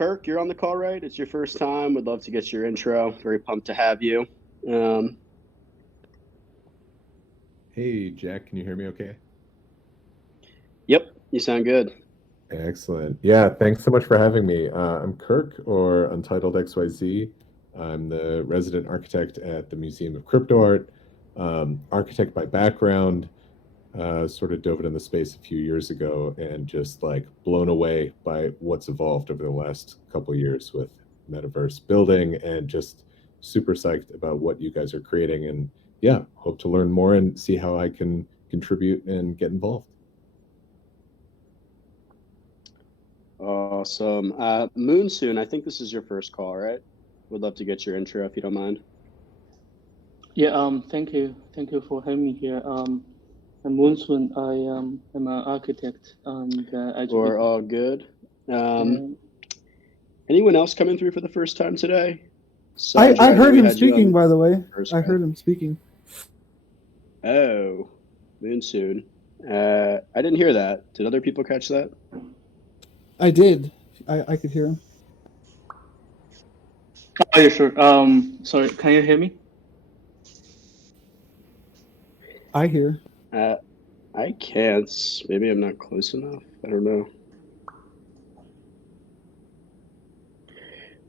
Kirk, you're on the call, right? It's your first time. Would love to get your intro. Very pumped to have you. Um, Hey, Jack, can you hear me okay? yep, you sound good. Excellent. Yeah, thanks so much for having me. I'm Kirk, or Untitled XYZ. I'm the resident architect at the Museum of Crypto Art. Architect by background, sort of dove into the space a few years ago and just like blown away by what's evolved over the last couple years with metaverse building and just super psyched about what you guys are creating. And yeah, hope to learn more and see how I can contribute and get involved. Awesome. Moonsoon, I think this is your first call, right? Would love to get your intro if you don't mind. Yeah, thank you for having me here. I'm Moonsun. I'm an architect and Or educator. all good. And Anyone else coming through for the first time today? I Sandra, know heard we him had you speaking, on by the way. first I call. heard him speaking. Oh, Moonsoon. I didn't hear that. Did other people catch that? I did. I could hear him. oh, yeah, sure. Sorry, can you hear me? I hear. I can't. Maybe I'm not close enough. I don't know.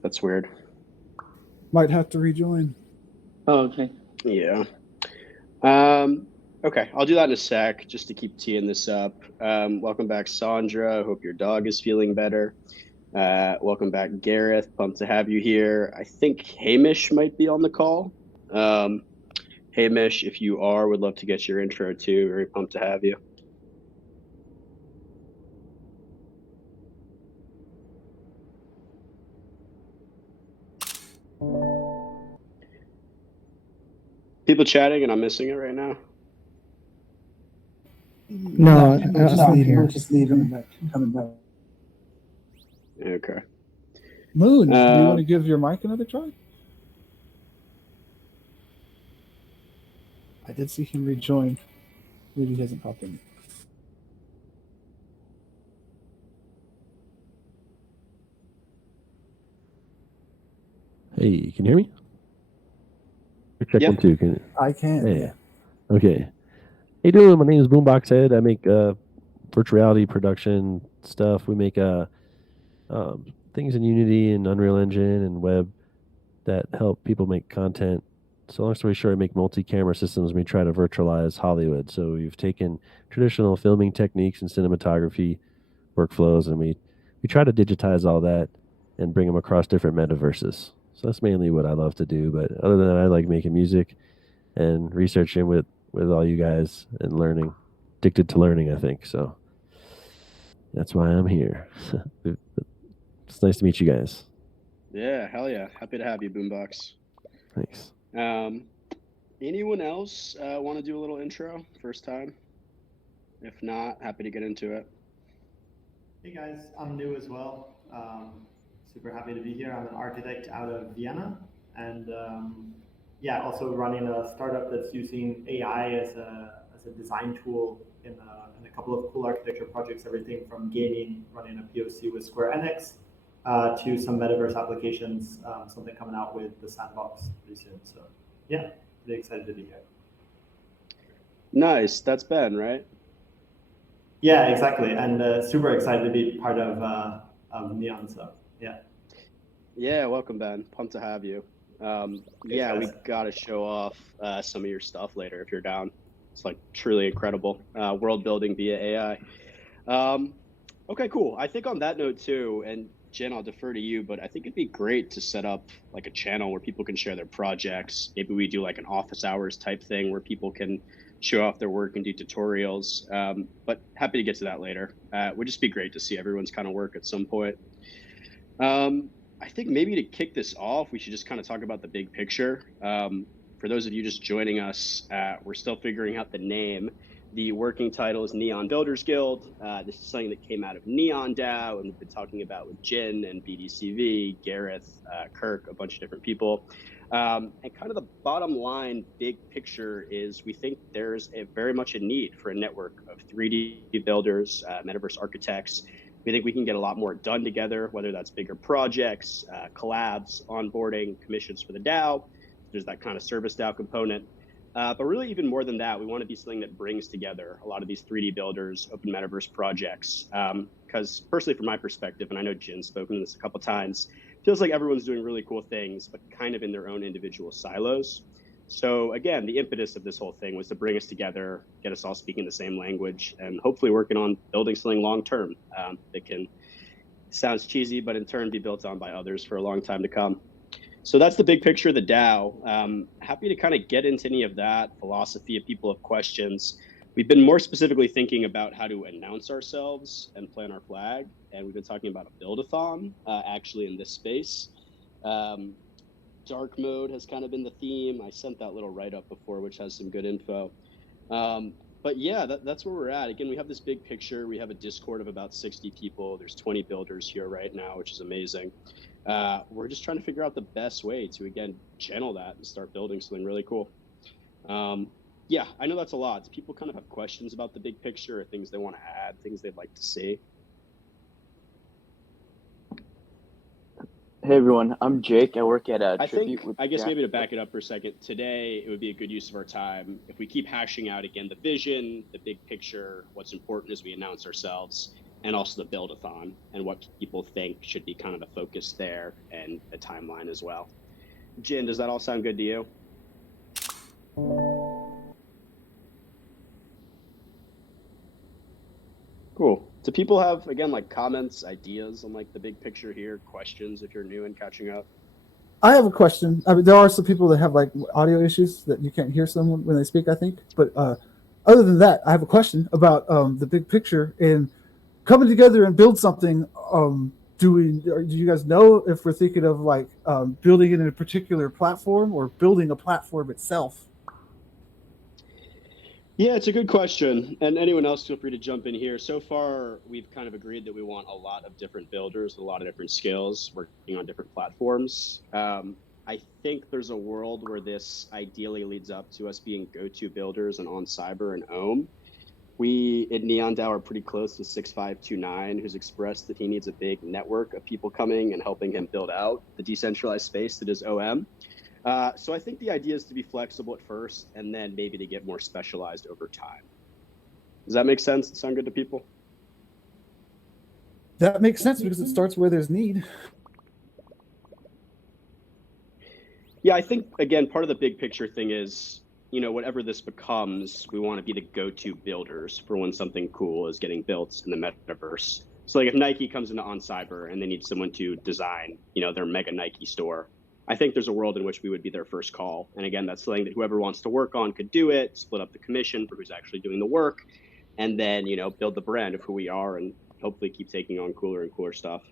That's weird. Might have to rejoin. Oh, okay. Yeah. Okay, I'll do that in a sec, just to keep teeing this up. Welcome back, Sandra. Hope your dog is feeling better. Welcome back, Gareth. Pumped to have you here. I think Hamish might be on the call. Hamish, if you are, would love to get your intro too. Very pumped to have you. People chatting and I'm missing it right now. No, I'm just leaving. Coming back. Okay. Moon, do you want to give your mic another try? I did see him rejoin. Maybe he hasn't popped in. Hey, can you hear me? Check Yep. 1 2. Can I can. Hey. Yeah. Okay. Hey, you doing? My name is Boombox Head. I make virtual reality production stuff. We make things in Unity and Unreal Engine and web that help people make content. So long story short, I make multi-camera systems. We try to virtualize Hollywood. So we've taken traditional filming techniques and cinematography workflows, and we try to digitize all that and bring them across different metaverses. So that's mainly what I love to do. But other than that, I like making music and researching with all you guys and learning. Addicted to learning, I think. So that's why I'm here. It's nice to meet you guys. Yeah, hell yeah. Happy to have you, Boombox. Thanks. Anyone else want to do a little intro? First time? If not, happy to get into it. Hey guys, I'm new as well. Super happy to be here. I'm an architect out of Vienna, and yeah, also running a startup that's using AI as a design tool in a couple of cool architecture projects. Everything from gaming, running a POC with Square Enix, to some metaverse applications. Something coming out with the Sandbox pretty soon. So yeah, really excited to be here. Nice. That's Ben, right? Yeah, exactly, and super excited to be part of Neon. So yeah. Yeah, welcome, Ben. Pumped to have you. Yeah, we got to show off some of your stuff later if you're down. It's like truly incredible. World building via AI. Okay, cool. I think on that note too, and Jen, I'll defer to you, but I think it'd be great to set up like a channel where people can share their projects. Maybe we do like an office hours type thing where people can show off their work and do tutorials. But happy to get to that later. Would just be great to see everyone's kind of work at some point. I think maybe to kick this off, we should just kind of talk about the big picture. For those of you just joining us, we're still figuring out the name. The working title is Neon Builders Guild. This is something that came out of Neon DAO, and we've been talking about with Jin and BDCV, Gareth, Kirk, a bunch of different people. And kind of the bottom line, big picture is we think there's very much a need for a network of 3D builders, metaverse architects, We think we can get a lot more done together, whether that's bigger projects, collabs, onboarding, commissions for the DAO. There's that kind of service DAO component. But really, even more than that, we want to be something that brings together a lot of these 3D builders, open metaverse projects. Because personally, from my perspective, and I know Jin's spoken to this a couple of times, feels like everyone's doing really cool things, but kind of in their own individual silos. So again, the impetus of this whole thing was to bring us together, get us all speaking the same language, and hopefully working on building something long term that can, sounds cheesy, but in turn be built on by others for a long time to come. So that's the big picture of the DAO. Happy to kind of get into any of that philosophy if people have questions. We've been more specifically thinking about how to announce ourselves and plant our flag, and we've been talking about a buildathon actually in this space. Dark mode has kind of been the theme. I sent that little write-up before, which has some good info. But yeah, that's where we're at. Again, we have this big picture. We have a Discord of about 60 people. There's 20 builders here right now, which is amazing. We're just trying to figure out the best way to, again, channel that and start building something really cool. Yeah, I know that's a lot. Do people kind of have questions about the big picture or things they want to add, things they'd like to see? Hey everyone, I'm Jake. I work at I guess maybe to back it up for a second, today it would be a good use of our time if we keep hashing out again the vision, the big picture, what's important as we announce ourselves, and also the buildathon and what people think should be kind of the focus there and the timeline as well. Jin, does that all sound good to you? Cool. Do people have, again, like comments, ideas on like the big picture here, questions if you're new and catching up? I have a question. I mean, there are some people that have like audio issues that you can't hear someone when they speak, I think. But other than that, I have a question about the big picture and coming together and build something. Do you guys know if we're thinking of like building it in a particular platform or building a platform itself? Yeah, it's a good question. And anyone else, feel free to jump in here. So far, we've kind of agreed that we want a lot of different builders with a lot of different skills working on different platforms. I think there's a world where this ideally leads up to us being go-to builders and on Cyber and Ohm. We at Neon DAO are pretty close to 6529, who's expressed that he needs a big network of people coming and helping him build out the decentralized space that is OM. So I think the idea is to be flexible at first and then maybe to get more specialized over time. Does that make sense? Sound good to people? That makes sense because it starts where there's need. Yeah, I think, again, part of the big picture thing is, you know, whatever this becomes, we want to be the go-to builders for when something cool is getting built in the metaverse. So like if Nike comes into On Cyber and they need someone to design, you know, their mega Nike store, I think there's a world in which we would be their first call. And again, that's something that whoever wants to work on could do it, split up the commission for who's actually doing the work, and then, you know, build the brand of who we are and hopefully keep taking on cooler and cooler stuff.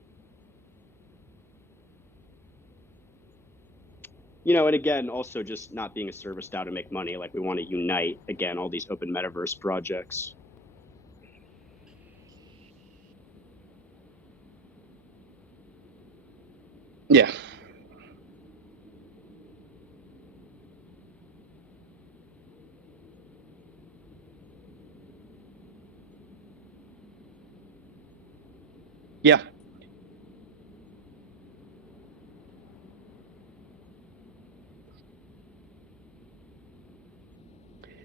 You know, and again, also just not being a service DAO to make money. Like we want to unite, again, all these open metaverse projects. Yeah. Yeah.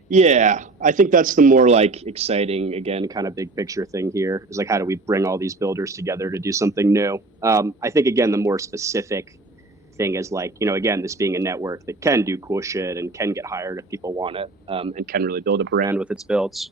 Yeah, I think that's the more like exciting, again, kind of big picture thing here is like, how do we bring all these builders together to do something new? I think, again, the more specific thing is like, you know, again, this being a network that can do cool shit and can get hired if people want it, and can really build a brand with its builds.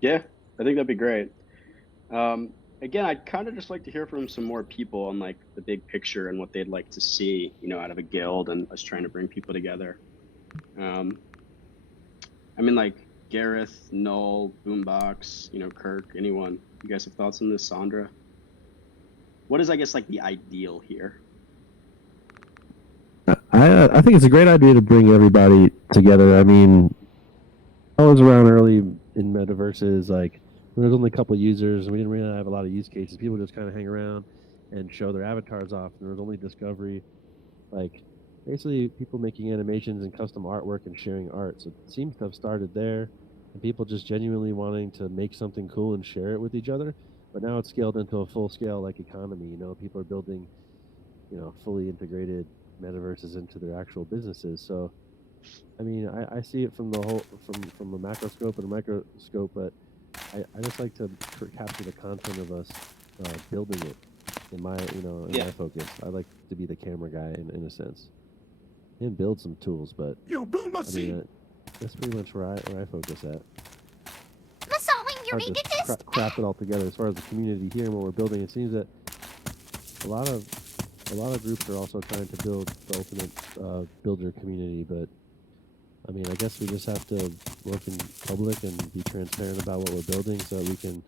Yeah, I think that'd be great. Again, I'd kind of just like to hear from some more people on like the big picture and what they'd like to see, out of a guild and us trying to bring people together. Um, I mean, like Gareth, Null, Boombox, Kirk, anyone. You guys have thoughts on this, Sandra? What is, I guess, like the ideal here? I think it's a great idea to bring everybody together. I mean, I was around early in metaverses, like when there was only a couple of users and we didn't really have a lot of use cases. People just kind of hang around and show their avatars off, and there was only discovery, like basically people making animations and custom artwork and sharing art. So it seems to have started there, and people just genuinely wanting to make something cool and share it with each other. But now it's scaled into a full scale like economy. People are building, fully integrated metaverses into their actual businesses. So I mean, I see it from the whole from a macroscope and a microscope, but I just like to capture the content of us building it in my my focus. I like to be the camera guy in a sense and build some tools, but I mean that's pretty much where I focus at. Hard to craft it all together as far as the community here and what we're building. It seems that a lot of groups are also trying to build the ultimate builder community, but I mean, I guess we just have to work in public and be transparent about what we're building so that we can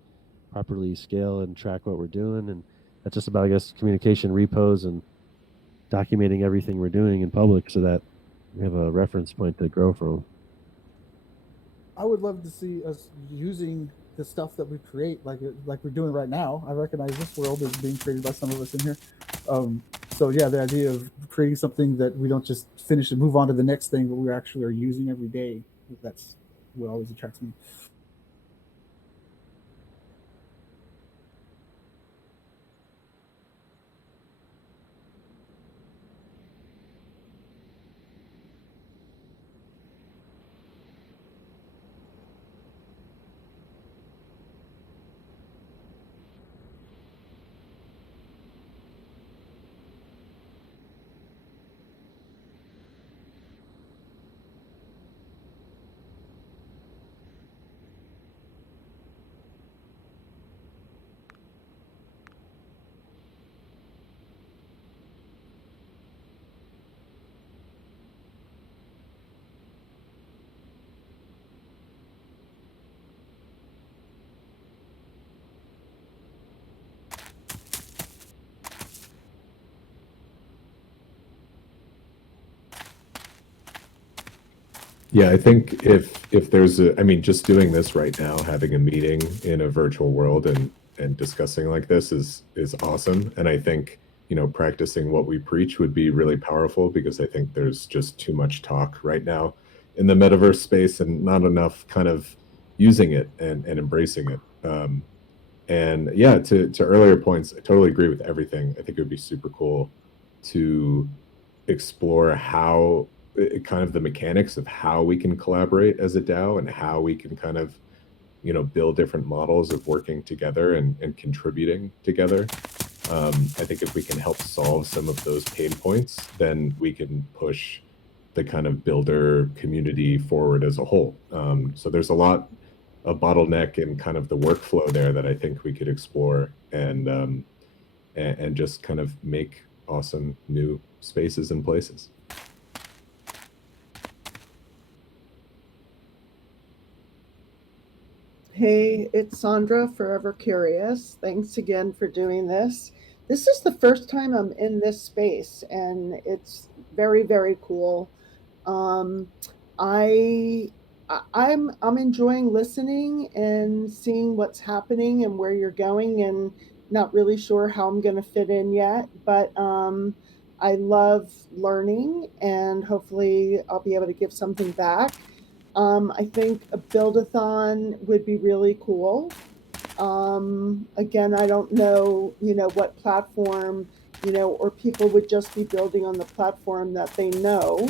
properly scale and track what we're doing. And that's just about, I guess, communication, repos, and documenting everything we're doing in public so that we have a reference point to grow from. I would love to see us using the stuff that we create, like we're doing right now. I recognize this world is being created by some of us in here. So yeah, the idea of creating something that we don't just finish and move on to the next thing, but we actually are using every day. That's what always attracts me. Yeah, I think if there's I mean, just doing this right now, having a meeting in a virtual world and discussing like this is awesome. And I think, practicing what we preach would be really powerful because I think there's just too much talk right now in the metaverse space and not enough kind of using it and embracing it. And yeah, to earlier points, I totally agree with everything. I think it would be super cool to explore how kind of the mechanics of how we can collaborate as a DAO and how we can kind of, build different models of working together and contributing together. I think if we can help solve some of those pain points, then we can push the kind of builder community forward as a whole. So there's a lot of bottleneck in kind of the workflow there that I think we could explore and just kind of make awesome new spaces and places. Hey, it's Sandra, Forever Curious. Thanks again for doing this. This is the first time I'm in this space, and it's very, very cool. Um, I I'm enjoying listening and seeing what's happening and where you're going, and not really sure how I'm going to fit in yet. But I love learning, and hopefully I'll be able to give something back. I think a buildathon would be really cool. Again, I don't know, what platform, or people would just be building on the platform that they know.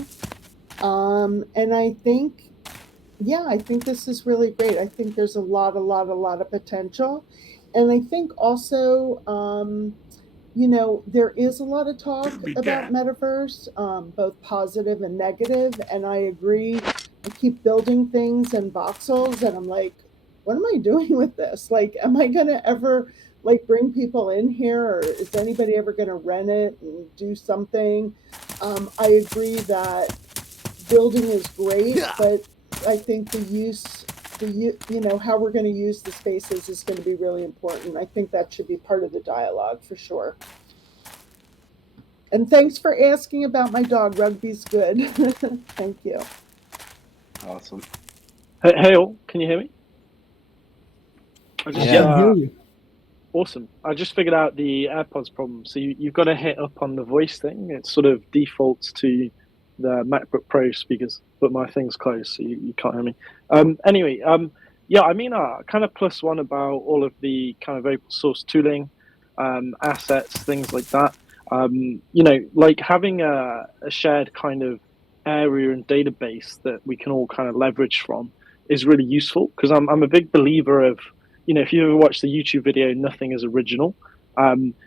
And I think, yeah, I think this is really great. I think there's a lot of potential. And I think also, there is a lot of talk about metaverse, both positive and negative, and I agree. I keep building things in voxels, and I'm like, what am I doing with this? Like, am I going to ever like bring people in here, or is anybody ever going to rent it and do something? I agree that building is great, but I think how we're going to use the spaces is going to be really important. I think that should be part of the dialogue for sure. And thanks for asking about my dog. Rugby's good. Thank you. Awesome. Hey, all, can you hear me? I just, I can hear you. Awesome. I just figured out the AirPods problem. So you've got to hit up on the voice thing. It sort of defaults to the MacBook Pro speakers, but my thing's closed, so you can't hear me. Anyway, yeah, I mean, kind of plus one about all of the kind of open source tooling, assets, things like that. Like having a shared kind of area and database that we can all kind of leverage from is really useful, because I'm a big believer of, if you ever watch the YouTube video, nothing is original.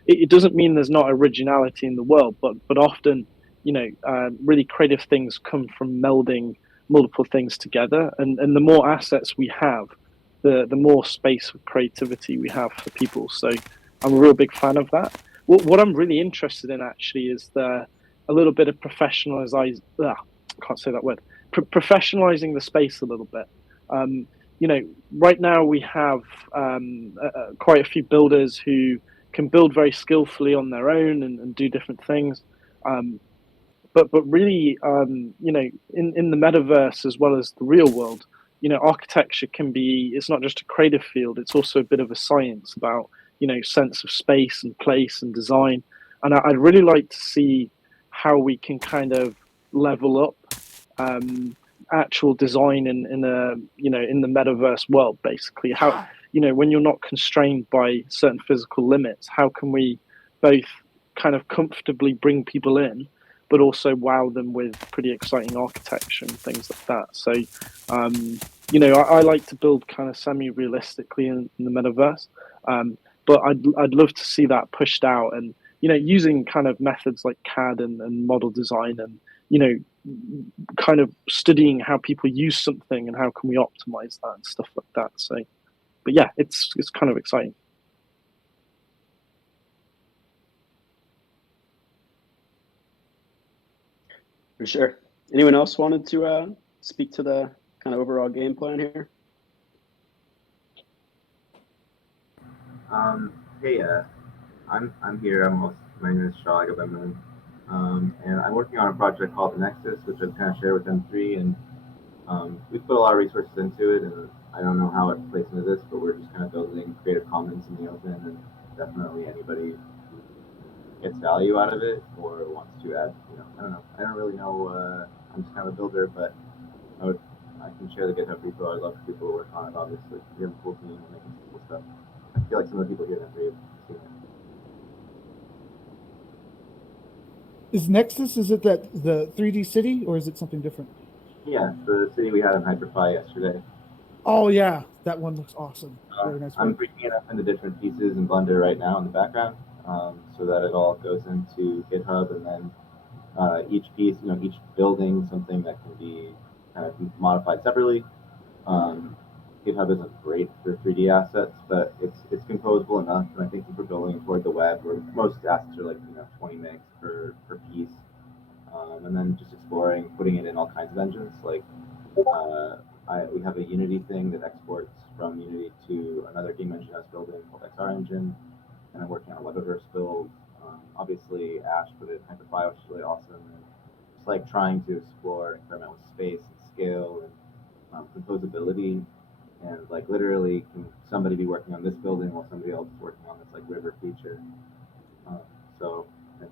It doesn't mean there's not originality in the world, but often, really creative things come from melding multiple things together. And the more assets we have, the more space for creativity we have for people. So I'm a real big fan of that. What I'm really interested in actually is a little bit of professionalizing the space a little bit. Right now we have quite a few builders who can build very skillfully on their own and do different things. But really, in the metaverse as well as the real world, architecture it's not just a creative field, it's also a bit of a science about, sense of space and place and design. And I'd really like to see how we can kind of level up actual design in the metaverse world, basically. How, when you're not constrained by certain physical limits, how can we both kind of comfortably bring people in, but also wow them with pretty exciting architecture and things like that. So, I like to build kind of semi-realistically in the metaverse, but I'd love to see that pushed out, and using kind of methods like CAD and model design, and kind of studying how people use something and how can we optimize that and stuff like that. So, but yeah, it's kind of exciting. For sure. Anyone else wanted to speak to the kind of overall game plan here? Hey, I'm here. My name is Shaw Agabemnon, and I'm working on a project called the Nexus, which I've kind of shared with M3, and we've put a lot of resources into it, and I don't know how it plays into this, but we're just kind of building Creative Commons in the open, and definitely anybody gets value out of it or wants to add, I don't know. I don't really know. I'm just kind of a builder, but I can share the GitHub repo. I'd love for people to work on it. Obviously, we have a cool team and making cool stuff. I feel like some of the people here have seen it. Is Nexus, is it the 3D city, or is it something different? Yeah, the city we had in Hyperfly yesterday. Oh yeah, that one looks awesome. Very nice. I'm breaking it up into different pieces in Blender right now in the background, so that it all goes into GitHub, and then each piece, each building, something that can be kind of modified separately. GitHub isn't great for 3D assets, but it's composable enough, and I think if we're building toward the web, where most assets are like 20 megs per piece, and then just exploring, putting it in all kinds of engines. Like we have a Unity thing that exports from Unity to another game engine I was building called XR Engine, and I'm working on a Webaverse build. Obviously, Ash put it in Hyperfly, which is really awesome. And just like trying to explore and experiment with space and scale and composability. And like literally, can somebody be working on this building while somebody else is working on this like river feature? And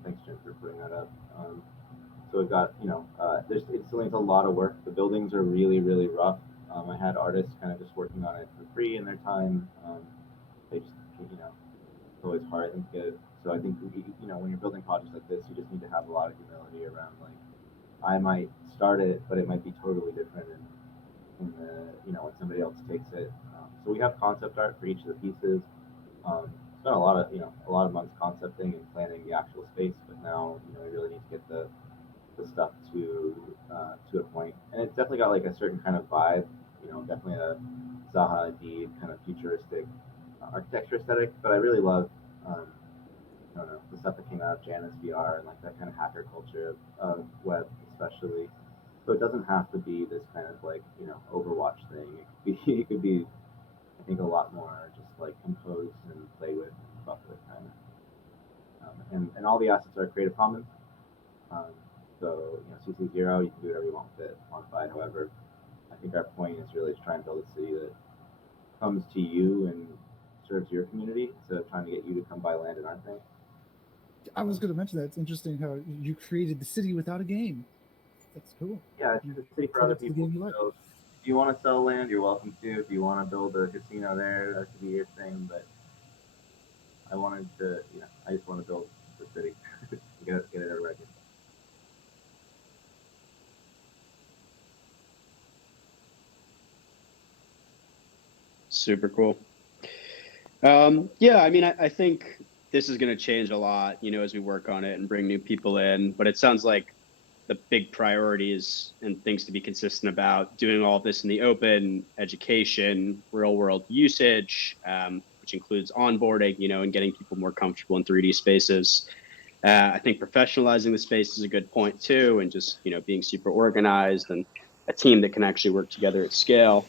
thanks, Jim, for putting that up. So we've got, it still needs a lot of work. The buildings are really, really rough. I had artists kind of just working on it for free in their time. They just, it's always hard, I think, to get it. So I think, when you're building projects like this, you just need to have a lot of humility around, like, I might start it, but it might be totally different in when somebody else takes it. So we have concept art for each of the pieces. Spent a lot of months concepting and planning the actual space, but now, we really need to get the stuff to a point, and it's definitely got like a certain kind of vibe, definitely a Zaha Hadid kind of futuristic architecture aesthetic, but I really love, I don't know, the stuff that came out of Janus VR and like that kind of hacker culture of web, especially. So it doesn't have to be this kind of like, you know, Overwatch thing. It could be, I think, a lot more just like compose and play with, and fuck with kind of. And all the assets are Creative Commons. So, you know, CC0, you can do whatever you want with it, modify it. However, I think our point is really to try and build a city that comes to you and serves your community instead of trying to get you to come buy land in our thing. I was going to mention that. It's interesting how you created the city without a game. That's cool. Yeah, it's a city for other people. So if you want to sell land, you're welcome to. If you want to build a casino there, that could be your thing. But I wanted to, you know, I just want to build the city. get it everywhere. Super cool. Yeah, I mean, I think this is going to change a lot, you know, as we work on it and bring new people in. But it sounds like the big priorities and things to be consistent about doing all of this in the open, education, real world usage, which includes onboarding, you know, and getting people more comfortable in 3D spaces. I think professionalizing the space is a good point too, and just, you know, being super organized and a team that can actually work together at scale.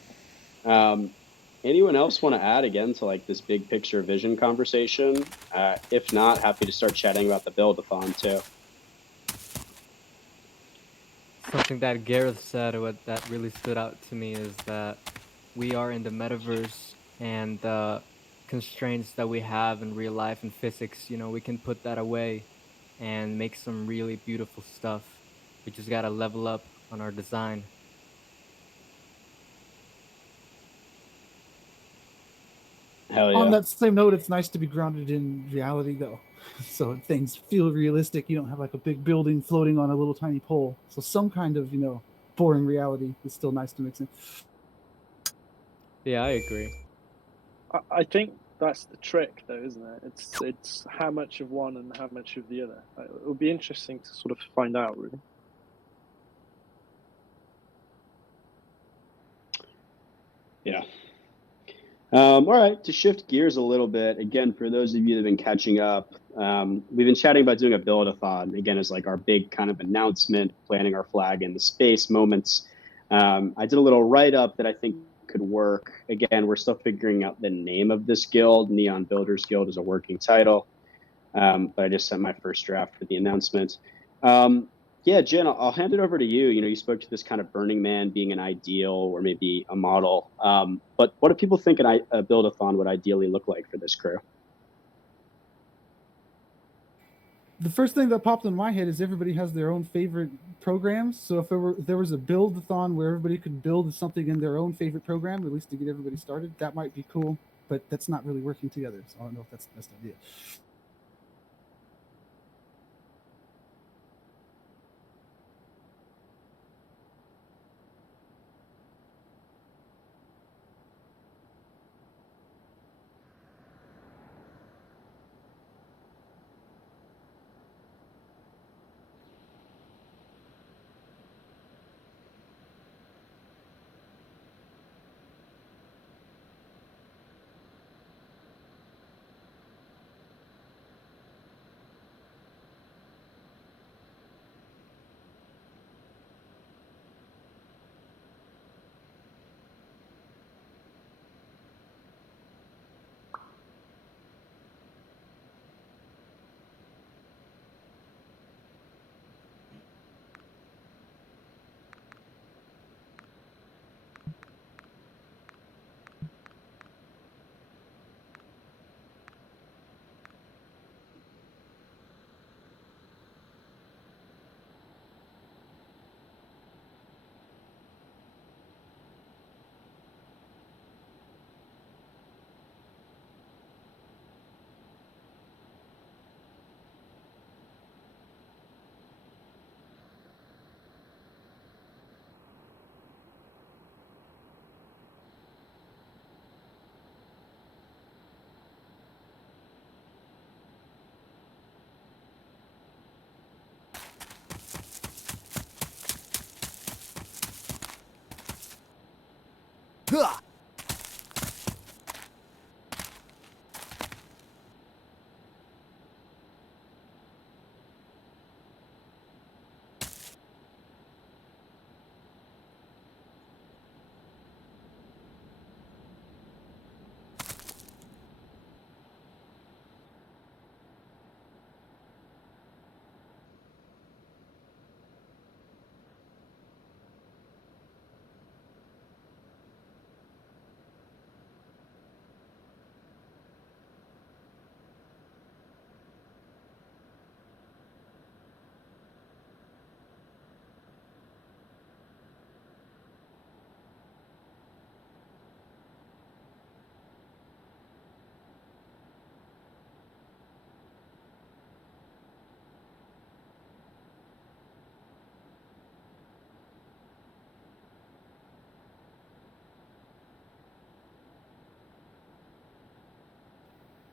Anyone else want to add again to like this big picture vision conversation? If not, happy to start chatting about the buildathon too. Something that Gareth said, what that really stood out to me is that we are in the metaverse, and the constraints that we have in real life and physics, you know, we can put that away and make some really beautiful stuff. We just gotta level up on our design. Hell yeah. On that same note, it's nice to be grounded in reality, though. So things feel realistic. You don't have like a big building floating on a little tiny pole. So some kind of, you know, boring reality is still nice to mix in. Yeah, I agree. I think that's the trick, though, isn't it? It's how much of one and how much of the other. It would be interesting to sort of find out, really. Yeah. All right, to shift gears a little bit, again, for those of you that have been catching up, we've been chatting about doing a build-a-thon, again, as like our big kind of announcement, planting our flag in the space moments. I did a little write-up that I think could work. Again, we're still figuring out the name of this guild. Neon Builders Guild is a working title, but I just sent my first draft for the announcement. Yeah, Jen, I'll hand it over to you. You know, you spoke to this kind of Burning Man being an ideal or maybe a model. But what do people think a build-a-thon would ideally look like for this crew? The first thing that popped in my head is everybody has their own favorite programs. So if there was a build-a-thon where everybody could build something in their own favorite program, at least to get everybody started, that might be cool. But that's not really working together. So I don't know if that's the best idea.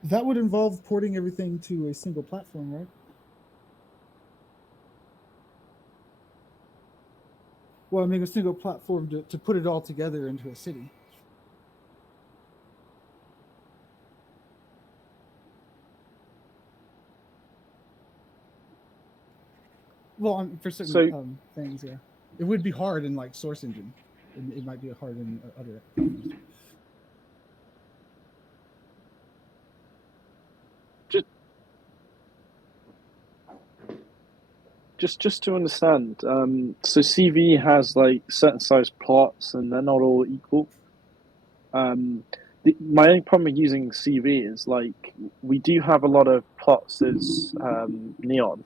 That would involve porting everything to a single platform, right? Well, I mean, a single platform to put it all together into a city. Well, for certain things, yeah. It would be hard in like Source Engine. It might be hard in other things. Just to understand, so CV has like certain size plots and they're not all equal. My only problem with using CV is like we do have a lot of plots as neon,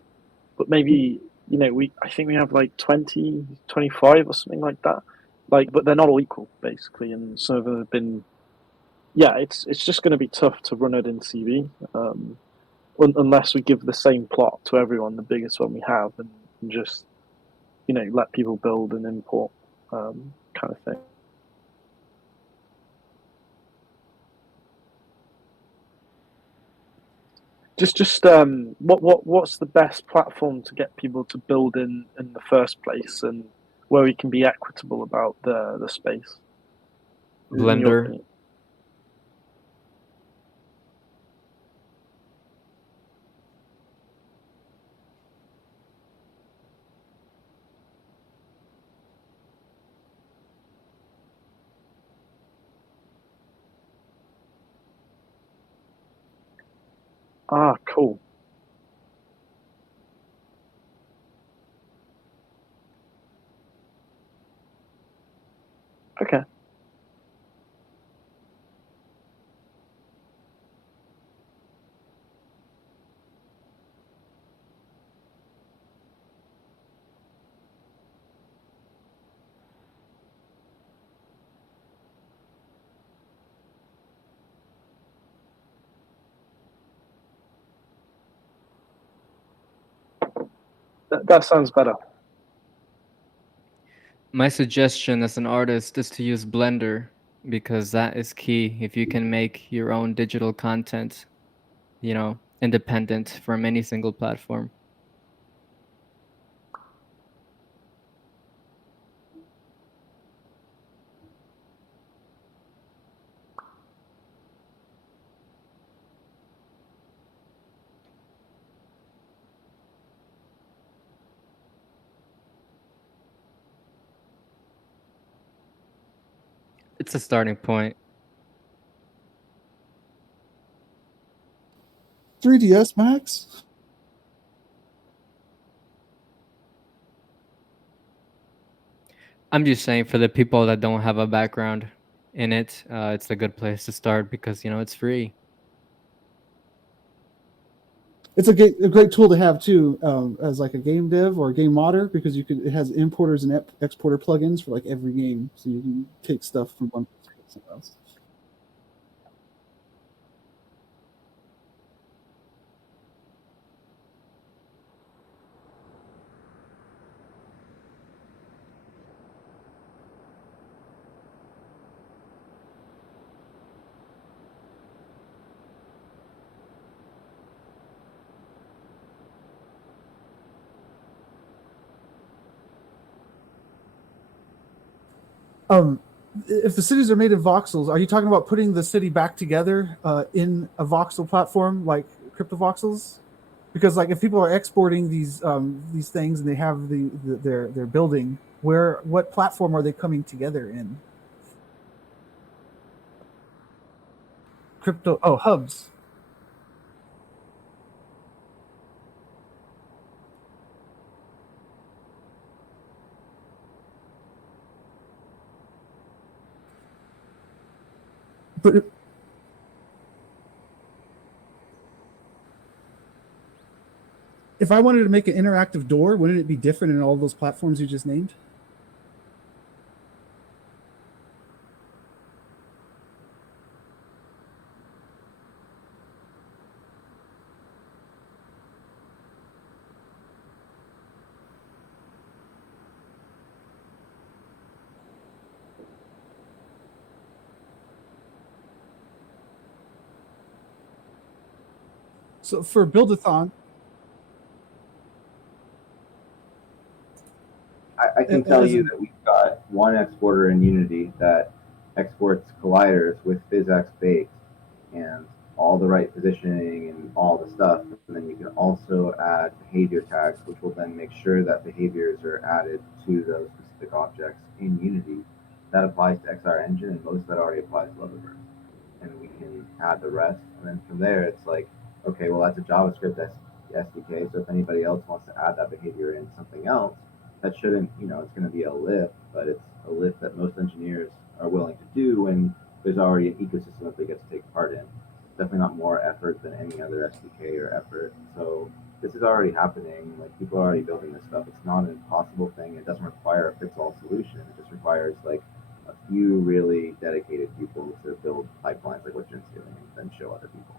but maybe I think we have like 20, 25 or something like that. Like, but they're not all equal basically, and some of them have been. Yeah, it's just going to be tough to run it in CV. Unless we give the same plot to everyone, the biggest one we have, and just let people build and import kind of thing. What's the best platform to get people to build in the first place, and where we can be equitable about the space? In your Blender. opinion? Ah, cool. Okay. That sounds better. My suggestion as an artist is to use Blender because that is key. If you can make your own digital content, independent from any single platform. It's a starting point. 3ds Max? I'm just saying for the people that don't have a background in it, it's a good place to start because it's free. It's a great tool to have too, as like a game dev or a game modder, because it has importers and exporter plugins for like every game, so you can take stuff from one place to somewhere else. If the cities are made of voxels, are you talking about putting the city back together in a voxel platform like CryptoVoxels? Because like if people are exporting these things and they have their building, what platform are they coming together in? Hubs. But if I wanted to make an interactive door, wouldn't it be different in all those platforms you just named? So for buildathon, I can tell you that we've got one exporter in Unity that exports colliders with PhysX baked and all the right positioning and all the stuff. And then you can also add behavior tags, which will then make sure that behaviors are added to those specific objects in Unity. That applies to XR Engine, and most of that already applies to Loververse. And we can add the rest. And then from there, it's like, okay, well, that's a JavaScript SDK. So if anybody else wants to add that behavior in something else, that shouldn't, it's going to be a lift, but it's a lift that most engineers are willing to do when there's already an ecosystem that they get to take part in. Definitely not more effort than any other SDK or effort. So this is already happening. Like, people are already building this stuff. It's not an impossible thing. It doesn't require a fix-all solution. It just requires like a few really dedicated people to build pipelines like what Jim's doing, and then show other people.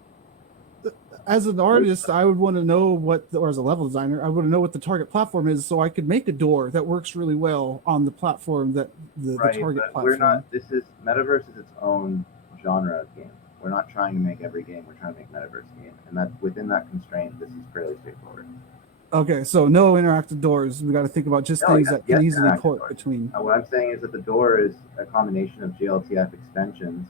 As an artist, I would want to know or as a level designer, I want to know what the target platform is, so I could make a door that works really well on the platform that the target but platform. We're not. Metaverse is its own genre of game. We're not trying to make every game. We're trying to make Metaverse game, and that within that constraint, this is fairly straightforward. Okay, so no interactive doors. We got to think about just things that can easily port between. What I'm saying is that the door is a combination of GLTF extensions,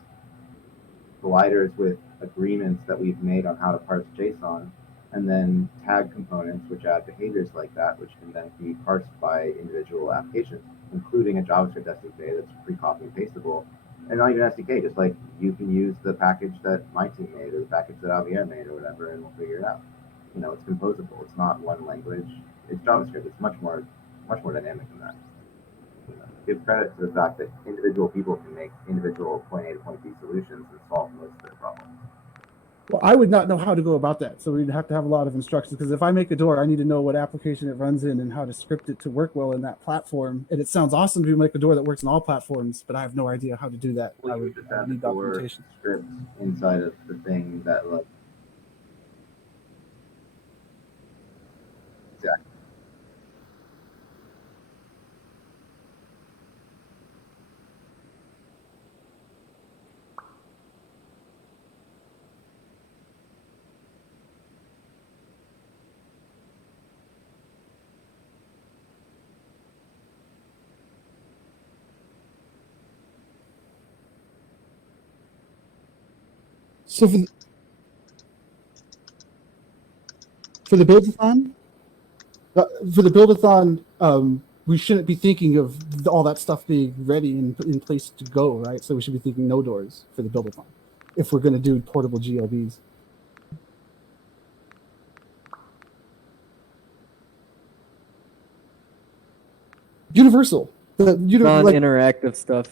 colliders with agreements that we've made on how to parse JSON, and then tag components which add behaviors like that, which can then be parsed by individual applications, including a JavaScript SDK that's pre-copy and pastable, and not even SDK, just like you can use the package that my team made or the package that Javier made or whatever, and we'll figure it out. It's composable. It's not one language. It's JavaScript. It's much more dynamic than that. Give credit to the fact that individual people can make individual point A to point B solutions and solve most of their problems. Well, I would not know how to go about that, so we'd have to have a lot of instructions, because if I make a door, I need to know what application it runs in and how to script it to work well in that platform. And it sounds awesome to make a door that works in all platforms, but I have no idea how to do that. Well, I would just have need documentation. Scripts inside of the thing that like. Exactly. So for the buildathon, we shouldn't be thinking of all that stuff being ready and in place to go, right? So we should be thinking no doors for the buildathon if we're going to do portable GLBs. Universal. Non-interactive stuff.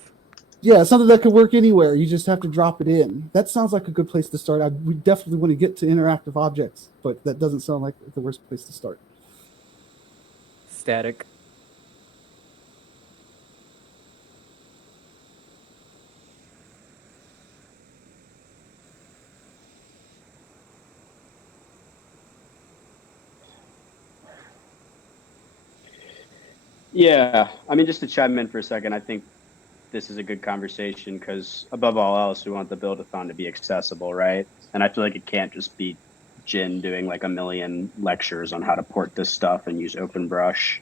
Yeah, something that could work anywhere. You just have to drop it in. That sounds like a good place to start. We definitely want to get to interactive objects, but that doesn't sound like the worst place to start. Static. Yeah, I mean, just to chime in for a second, I think this is a good conversation because above all else, we want the buildathon to be accessible, right? And I feel like it can't just be Jin doing like a million lectures on how to port this stuff and use OpenBrush.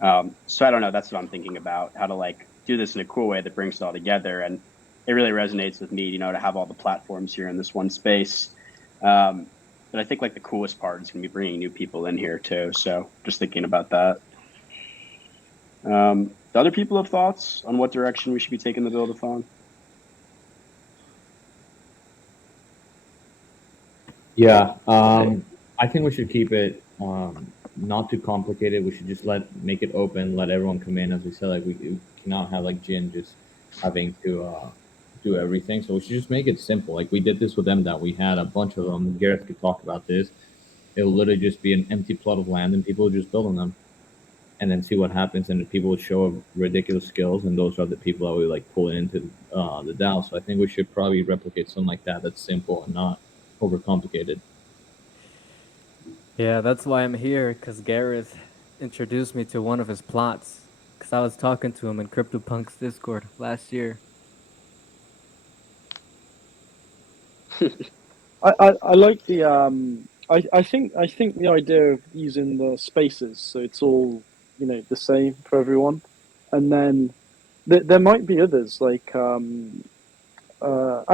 So I don't know, that's what I'm thinking about, how to like do this in a cool way that brings it all together. And it really resonates with me, to have all the platforms here in this one space. But I think like the coolest part is gonna be bringing new people in here too. So just thinking about that. Do other people have thoughts on what direction we should be taking the buildathon? Yeah, I think we should keep it not too complicated. We should just make it open, let everyone come in. As we said, like we cannot have like Jin just having to do everything. So we should just make it simple. Like we did this with them, that we had a bunch of them. Gareth could talk about this. It'll literally just be an empty plot of land, and people will just build on them, and then see what happens. And the people will show ridiculous skills, and those are the people that we like pull into the DAO. So I think we should probably replicate something like that. That's simple and not overcomplicated. Yeah, that's why I'm here, because Gareth introduced me to one of his plots, because I was talking to him in CryptoPunk's Discord last year. I like the I think the idea of using the spaces so it's all the same for everyone, and then there might be others like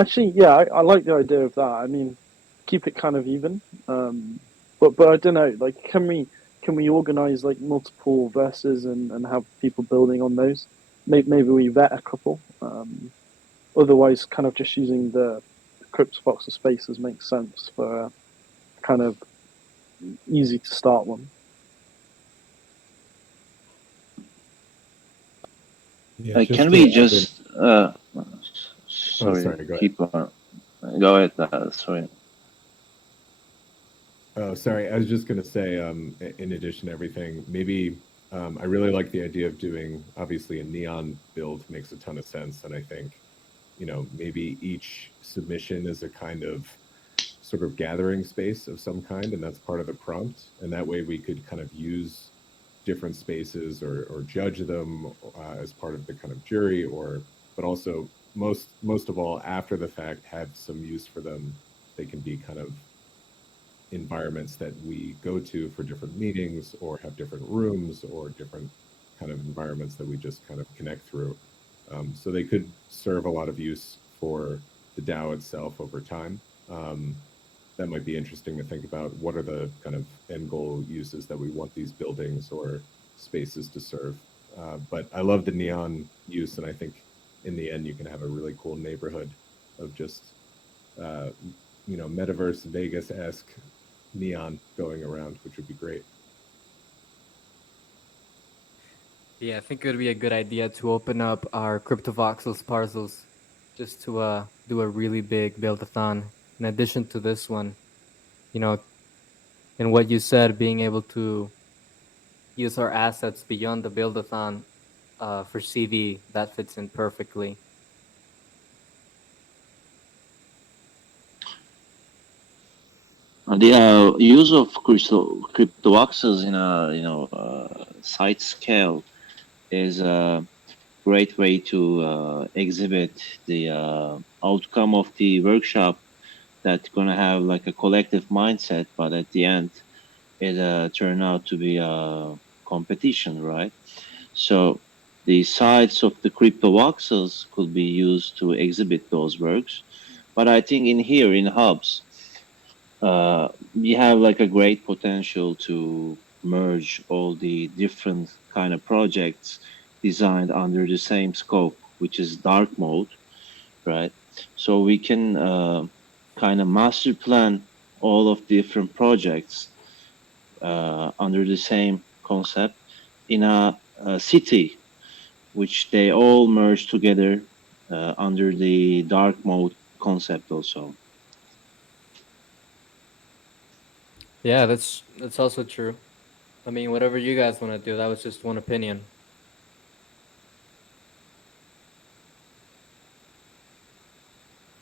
actually yeah I like the idea of that. I mean, keep it kind of even, but I don't know, like can we organize like multiple verses and have people building on those? Maybe we vet a couple. Otherwise, kind of just using the CryptoVoxel spaces makes sense for kind of easy to start one. Yeah, just Can to we add in. just Oh, sorry, sorry. Go ahead. keep on. Go ahead. Sorry. Oh, sorry. I was just going to say, in addition to everything, maybe I really like the idea of doing, obviously, a neon build makes a ton of sense. And I think, maybe each submission is a kind of sort of gathering space of some kind, and that's part of the prompt. And that way we could kind of use different spaces or judge them as part of the kind of jury, but also most of all, after the fact, have some use for them. They can be kind of environments that we go to for different meetings, or have different rooms, or different kind of environments that we just kind of connect through. So they could serve a lot of use for the DAO itself over time. That might be interesting to think about. What are the kind of end goal uses that we want these buildings or spaces to serve? But I love the neon use, and I think in the end you can have a really cool neighborhood of just metaverse Vegas-esque neon going around, which would be great. Yeah, I think it would be a good idea to open up our CryptoVoxels parcels just to do a really big build-a-thon. In addition to this one, you know, and what you said, being able to use our assets beyond the build-a-thon for CV, that fits in perfectly. The use of crypto access in a site scale is a great way to exhibit the outcome of the workshop that's gonna have like a collective mindset, but at the end it turned out to be a competition, right? So the sites of the crypto voxels could be used to exhibit those works, but I think in here in hubs we have like a great potential to merge all the different kind of projects designed under the same scope, which is dark mode, right? So we can kind of master plan all of different projects under the same concept in a city, which they all merge together under the dark mode concept also. Yeah, that's also true. I mean, whatever you guys want to do, that was just one opinion.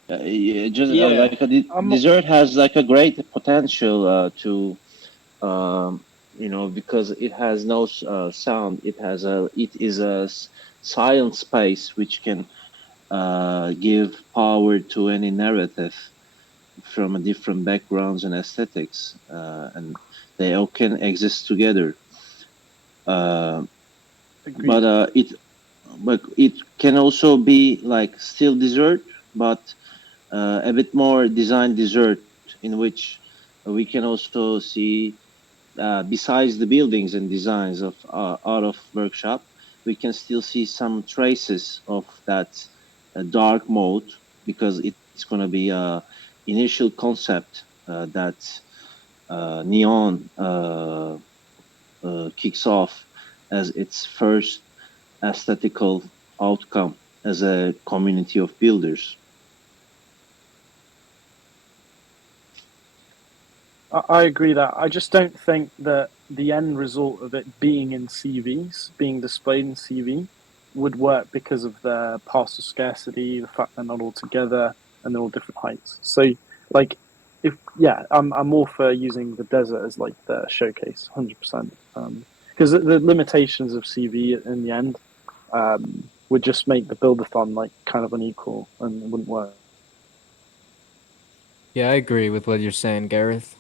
Yeah, just Yeah, like a I'm dessert has like a great potential to because it has no sound. It is a silent space which can give power to any narrative from a different backgrounds and aesthetics, and they all can exist together. Uh, agreed. but it can also be like still dessert, but a bit more design dessert in which we can also see besides the buildings and designs of out of workshop, we can still see some traces of that dark mode because it's going to be a initial concept that neon kicks off as its first aesthetical outcome as a community of builders. I agree that. I just don't think that the end result of it being in CVs, being displayed in CV, would work because of the parcel scarcity, the fact they're not all together and they're all different heights. So, like, if yeah, I'm all for using the desert as like the showcase, 100%. Because the limitations of CV in the end would just make the buildathon like kind of unequal and it wouldn't work. Yeah, I agree with what you're saying, Gareth.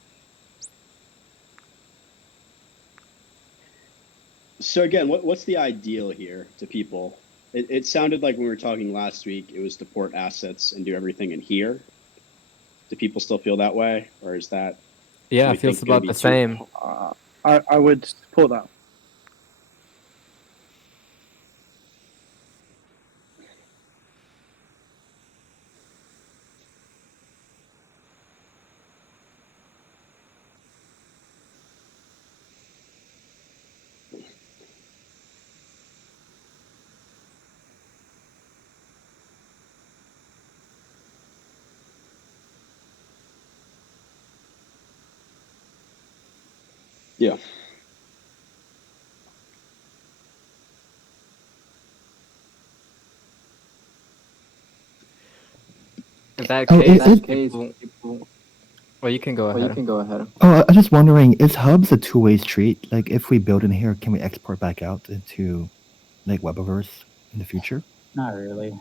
So again, what's the ideal here to people? It sounded like when we were talking last week, it was to port assets and do everything in here. Do people still feel that way, or is that? Yeah, Do we it feels think going to about be the too? same. I would support that. Yeah. In that Oh, case, people. Well, you can go ahead. Oh, I'm just wondering, is hubs a two-way street? Like, if we build in here, can we export back out into like Webaverse in the future? Not really.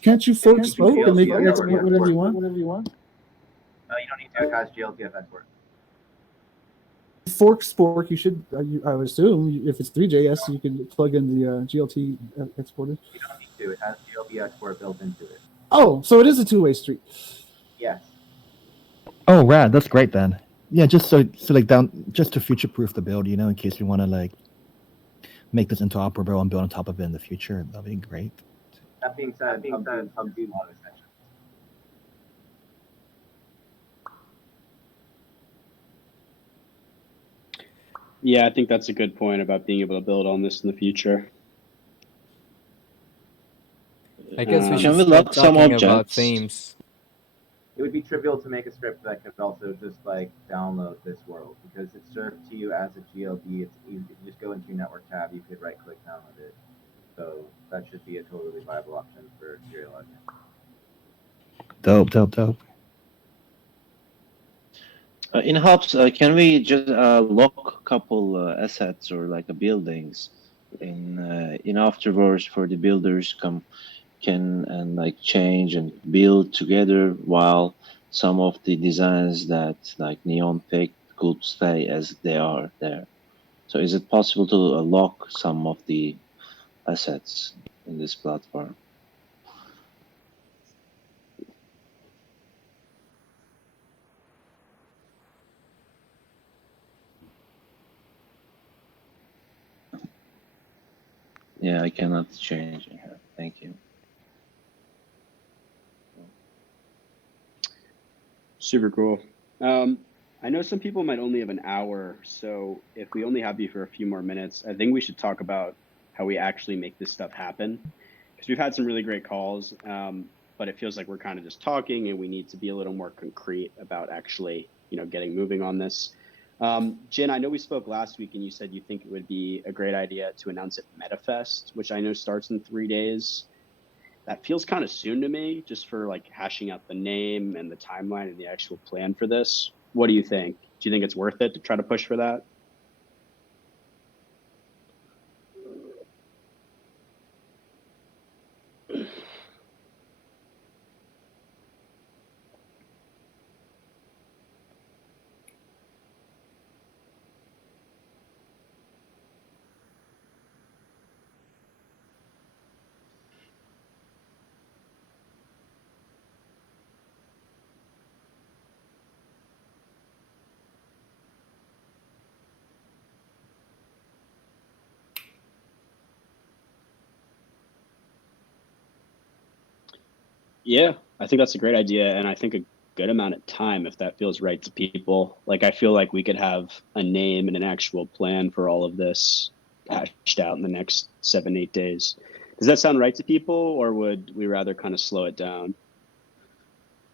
Can't you fork Can't you smoke and make it GLTF export whatever you want? you don't need to. It has GLTF export. Fork spork, you should. I would assume if it's 3JS, you can plug in the GLT exporter. You don't need to. It has GLT export built into it. Oh, so it is a two-way street. Yes. Oh, rad. That's great then. Yeah, just so like just to future-proof the build, in case we want to like make this interoperable and build on top of it in the future. That'd be great. That being said, Hub do a lot of extensions. Yeah, I think that's a good point about being able to build on this in the future. I guess we Can should we start lock some talking about objects? themes. It would be trivial to make a script that could also just like download this world because it's served to you as a GLD. It's easy. If you just go into your network tab, you could right-click download it. So that should be a totally viable option for serializing. Dope. In hubs, can we just lock a couple assets or like buildings in afterwards for the builders can and like change and build together while some of the designs that like Neon picked could stay as they are there. So is it possible to lock some of the assets in this platform? Yeah, I cannot change it here. Thank you. Super cool. I know some people might only have an hour, so if we only have you for a few more minutes, I think we should talk about how we actually make this stuff happen. Because we've had some really great calls, but it feels like we're kind of just talking, and we need to be a little more concrete about actually, getting moving on this. Jin, I know we spoke last week, and you said you think it would be a great idea to announce at MetaFest, which I know starts in 3 days. That feels kind of soon to me, just for like hashing out the name and the timeline and the actual plan for this. What do you think? Do you think it's worth it to try to push for that? Yeah, I think that's a great idea, and I think a good amount of time if that feels right to people. Like I feel like we could have a name and an actual plan for all of this hashed out in the next 7-8 days. Does that sound right to people, or would we rather kind of slow it down?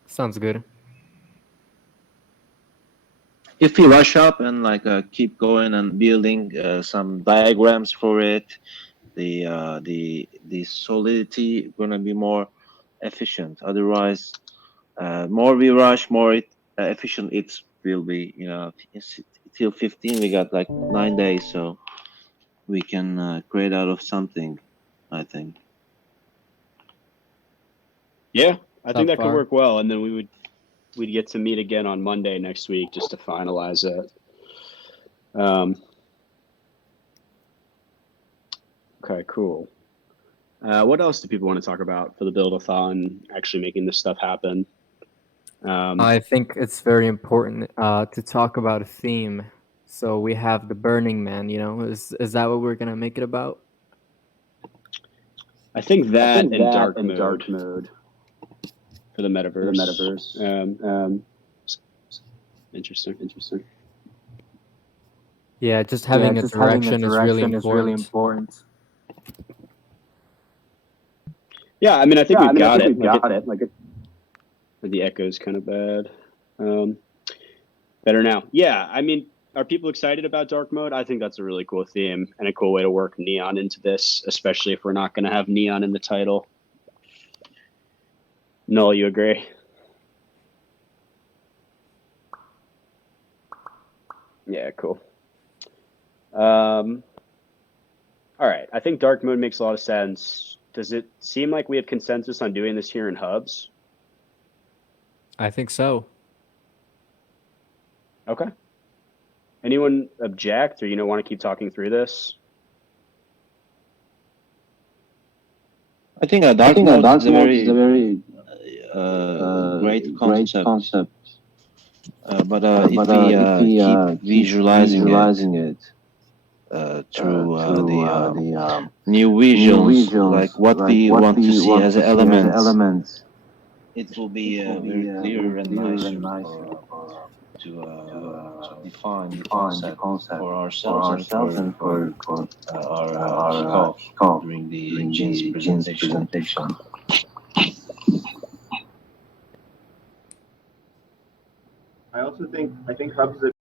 Sounds good. If we rush up and like keep going and building some diagrams for it, the solidity gonna be more efficient. Otherwise, more we rush, more efficient it will be. Till 15 we got like 9 days, so we can create out of something, I think. Yeah, I think Not that could far. work well, and then we'd get to meet again on Monday next week just to finalize it. Okay, cool. What else do people want to talk about for the buildathon? Actually making this stuff happen. I think it's very important to talk about a theme. So we have the Burning Man. You know, is that what we're gonna make it about? I think that and dark dark mode mode for the for the metaverse. metaverse. Interesting. Yeah, just having a direction is really important. Yeah, I mean, I think we've got it. got it. Like The echo's kind of bad. Better now. Yeah, I mean, are people excited about dark mode? I think that's a really cool theme and a cool way to work neon into this, especially if we're not going to have neon in the title. Null, you agree? Yeah, cool. All right, I think dark mode makes a lot of sense. Does it seem like we have consensus on doing this here in hubs? I think so. Okay. Anyone object or want to keep talking through this? I think dark mode is a very great concept. But if we keep visualizing it through the new visuals, like what we want to see as elements, it will be very clear and nicer to define the concept for ourselves and for our kickoff during the Jin's presentation. I think hubs